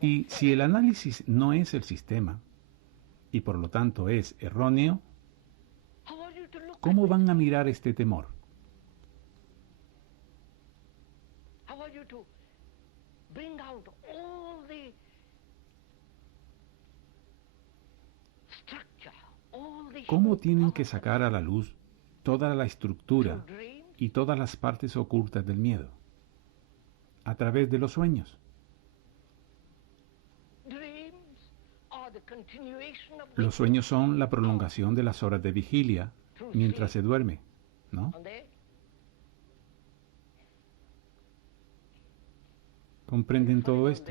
Y si el análisis no es el sistema, y por lo tanto es erróneo, ¿cómo van a mirar este temor? ¿Cómo tienen que sacar a la luz toda la estructura y todas las partes ocultas del miedo? A través de los sueños. Los sueños son la prolongación de las horas de vigilia mientras se duerme, ¿no? ¿Comprenden todo esto?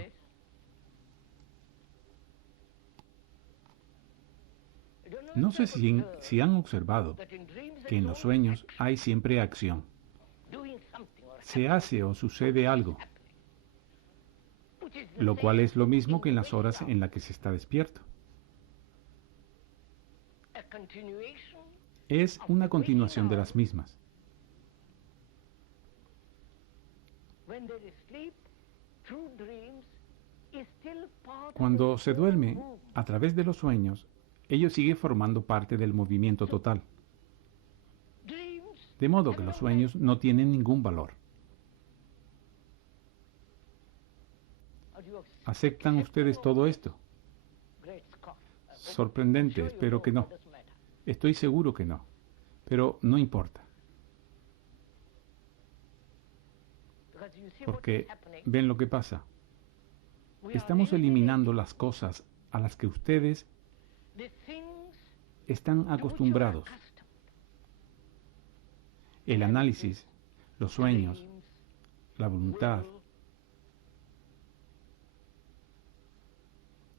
No sé si han observado que en los sueños hay siempre acción. Se hace o sucede algo, lo cual es lo mismo que en las horas en las que se está despierto. Es una continuación de las mismas. Cuando se duerme, a través de los sueños, ello sigue formando parte del movimiento total. De modo que los sueños no tienen ningún valor. ¿Aceptan ustedes todo esto? Sorprendente, espero que no. Estoy seguro que no, pero no importa. Porque ven lo que pasa. Estamos eliminando las cosas a las que ustedes están acostumbrados. El análisis, los sueños, la voluntad,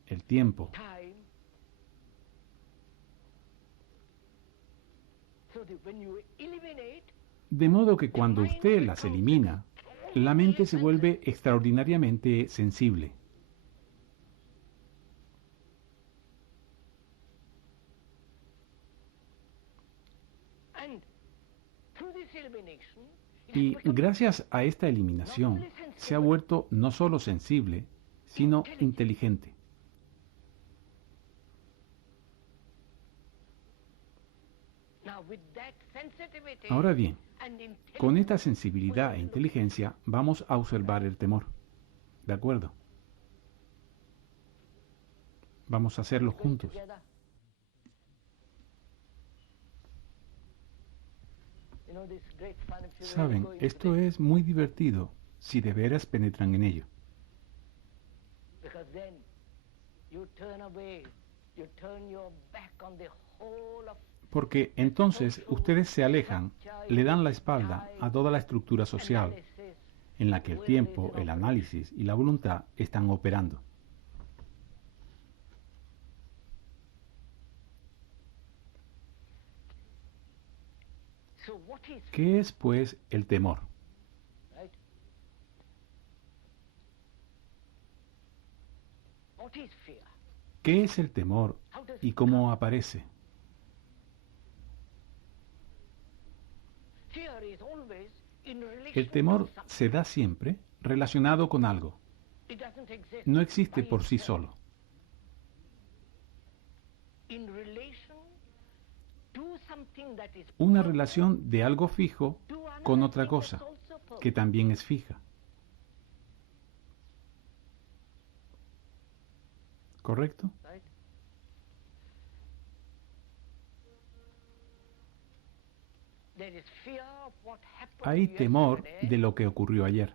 el tiempo. De modo que cuando usted las elimina, la mente se vuelve extraordinariamente sensible. Y gracias a esta eliminación, se ha vuelto no solo sensible, sino inteligente. Ahora bien, con esta sensibilidad e inteligencia vamos a observar el temor. ¿De acuerdo? Vamos a hacerlo juntos. Saben, esto es muy divertido si de veras penetran en ello. Porque entonces ustedes se alejan, le dan la espalda a toda la estructura social en la que el tiempo, el análisis y la voluntad están operando. ¿Qué es, pues, el temor? ¿Qué es el temor y cómo aparece? El temor se da siempre relacionado con algo. No existe por sí solo. Una relación de algo fijo con otra cosa, que también es fija. ¿Correcto? Hay temor de lo que ocurrió ayer,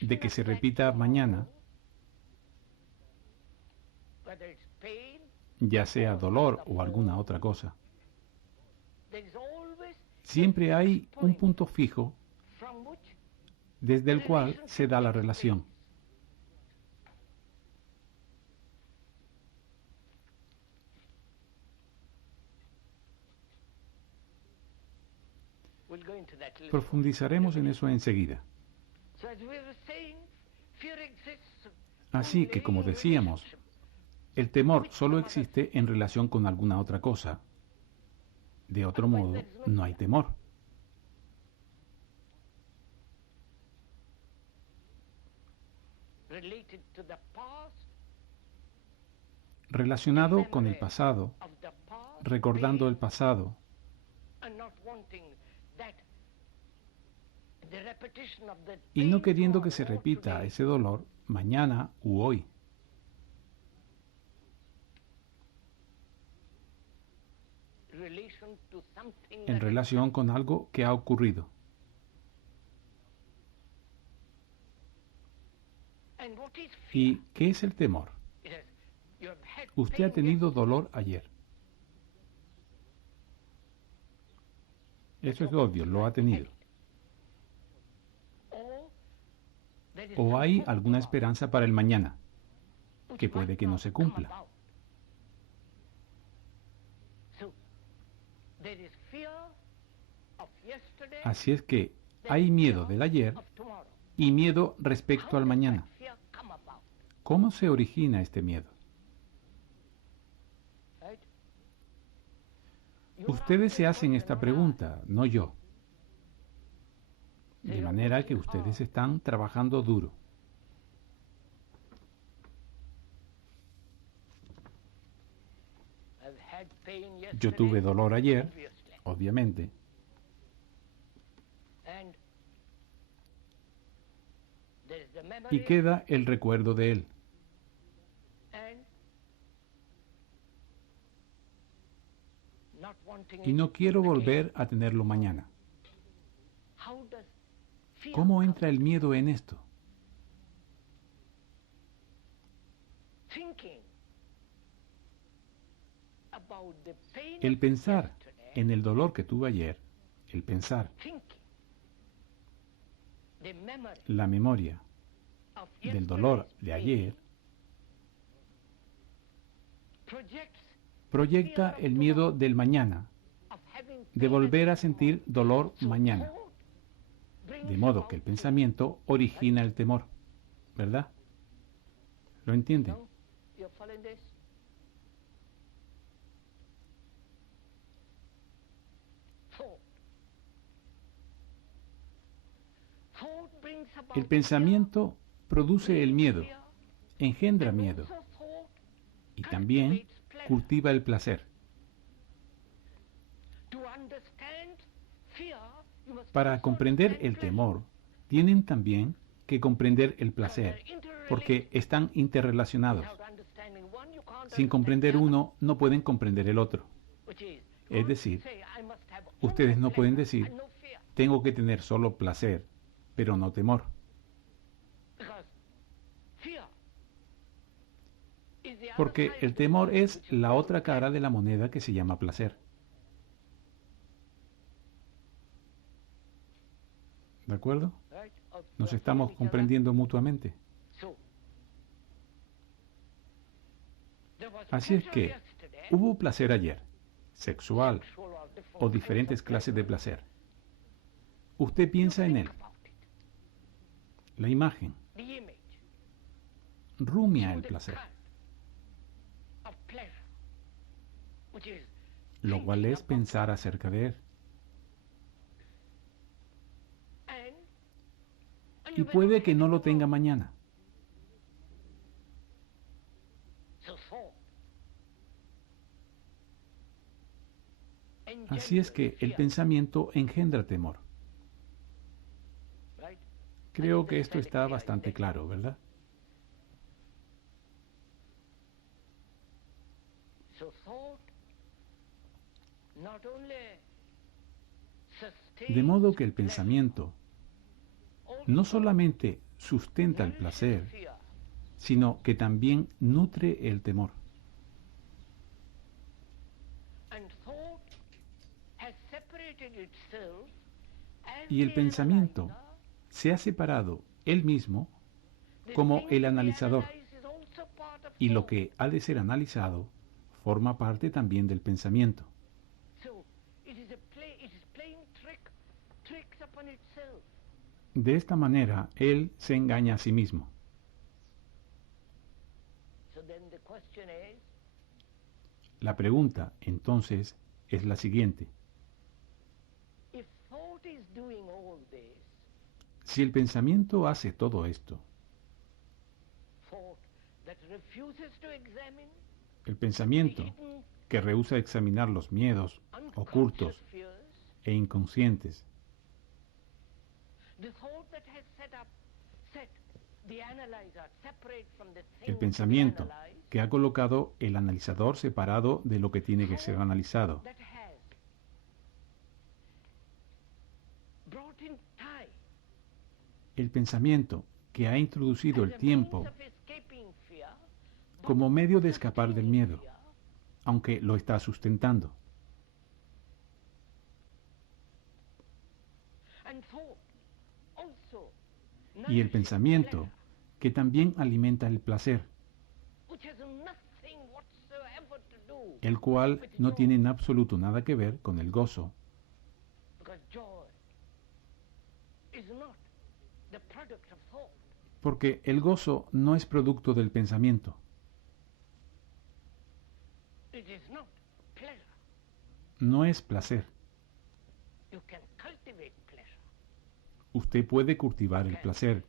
de que se repita mañana, ya sea dolor o alguna otra cosa. Siempre hay un punto fijo desde el cual se da la relación. Profundizaremos en eso enseguida. Así que, como decíamos, el temor solo existe en relación con alguna otra cosa. De otro modo, no hay temor. relacionado con el pasado, recordando el pasado y no queriendo que se repita ese dolor mañana u hoy. En relación con algo que ha ocurrido. ¿Y qué es el temor? Usted ha tenido dolor ayer. Eso es obvio, lo ha tenido. O hay alguna esperanza para el mañana, que puede que no se cumpla. Así es que hay miedo del ayer y miedo respecto al mañana. ¿Cómo se origina este miedo? Ustedes se hacen esta pregunta, no yo. De manera que ustedes están trabajando duro. Yo tuve dolor ayer, obviamente. Y queda el recuerdo de él. Y no quiero volver a tenerlo mañana. ¿Cómo entra el miedo en esto? El pensar en el dolor que tuve ayer, el pensar, la memoria del dolor de ayer, proyecta el miedo del mañana, de volver a sentir dolor mañana. De modo que el pensamiento origina el temor, ¿verdad? ¿Lo entienden? El pensamiento produce el miedo, engendra miedo y también cultiva el placer. Para comprender el temor, tienen también que comprender el placer, porque están interrelacionados. Sin comprender uno, no pueden comprender el otro. Es decir, ustedes no pueden decir, tengo que tener solo placer, pero no temor. Porque el temor es la otra cara de la moneda que se llama placer. ¿De acuerdo? Nos estamos comprendiendo mutuamente. Así es que hubo placer ayer, sexual o diferentes clases de placer. Usted piensa en él. La imagen. Rumia el placer. Lo cual es pensar acerca de él. Y puede que no lo tenga mañana. Así es que el pensamiento engendra temor. Creo que esto está bastante claro, ¿verdad? De modo que el pensamiento no solamente sustenta el placer, sino que también nutre el temor. Y el pensamiento se ha separado él mismo como el analizador, y lo que ha de ser analizado forma parte también del pensamiento. De esta manera, él se engaña a sí mismo. La pregunta, entonces, es la siguiente. Si el pensamiento hace todo esto, El pensamiento que rehúsa examinar los miedos ocultos e inconscientes. El pensamiento que ha colocado el analizador separado de lo que tiene que ser analizado. El pensamiento que ha introducido el tiempo como medio de escapar del miedo, aunque lo está sustentando. Y el pensamiento que también alimenta el placer, el cual no tiene en absoluto nada que ver con el gozo, porque el gozo no es producto del pensamiento. No es placer. Usted puede cultivar el placer.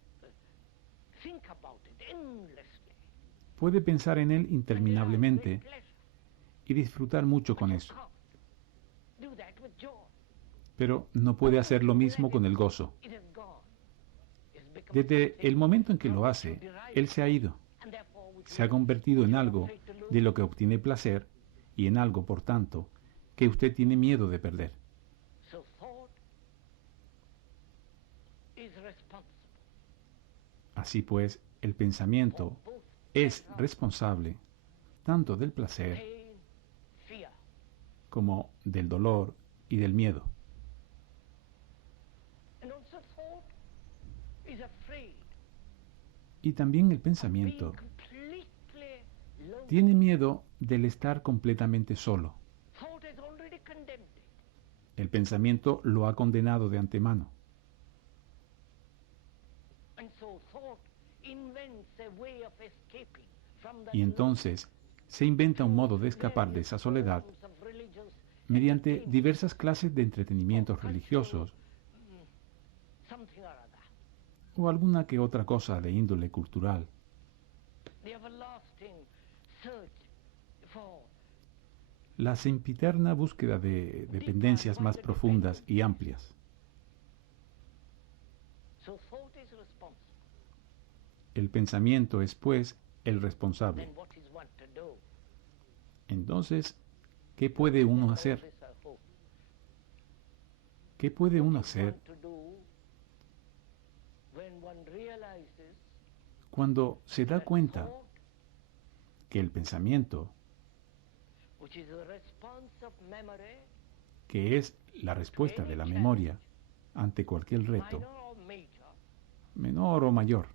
Puede pensar en él interminablemente y disfrutar mucho con eso. Pero no puede hacer lo mismo con el gozo. Desde el momento en que lo hace, él se ha ido. Se ha convertido en algo de lo que obtiene placer y en algo, por tanto, que usted tiene miedo de perder. Así pues, el pensamiento es responsable tanto del placer como del dolor y del miedo. Y también el pensamiento tiene miedo del estar completamente solo. El pensamiento lo ha condenado de antemano. Y entonces se inventa un modo de escapar de esa soledad mediante diversas clases de entretenimientos religiosos o alguna que otra cosa de índole cultural. La sempiterna búsqueda de dependencias más profundas y amplias. El pensamiento es, pues, el responsable. Entonces, ¿qué puede uno hacer? ¿Qué puede uno hacer cuando se da cuenta que el pensamiento, que es la respuesta de la memoria ante cualquier reto, menor o mayor,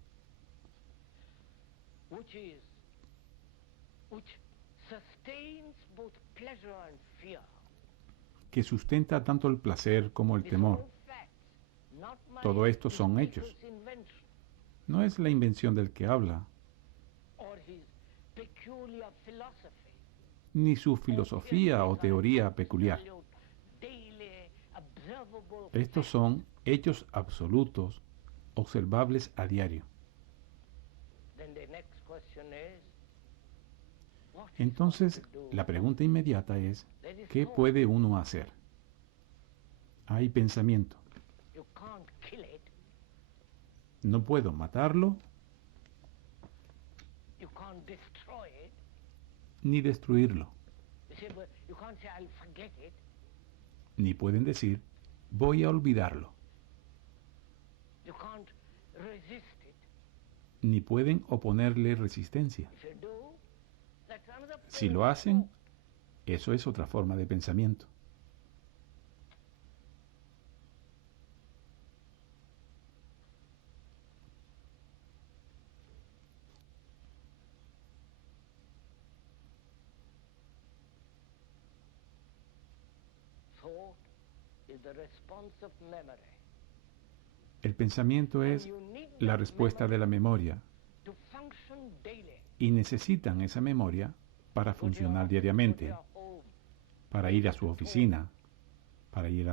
que sustenta tanto el placer como el temor? Todo esto son hechos. No es la invención del que habla, ni su filosofía o teoría peculiar. Estos son hechos absolutos, observables a diario. Entonces, la pregunta inmediata es, ¿qué puede uno hacer? Hay pensamiento. No puedo matarlo, ni destruirlo. Ni pueden decir, voy a olvidarlo. Ni pueden oponerle resistencia. Si lo hacen, eso es otra forma de pensamiento. El pensamiento es la respuesta de la memoria y necesitan esa memoria para funcionar diariamente, para ir a su oficina, para ir a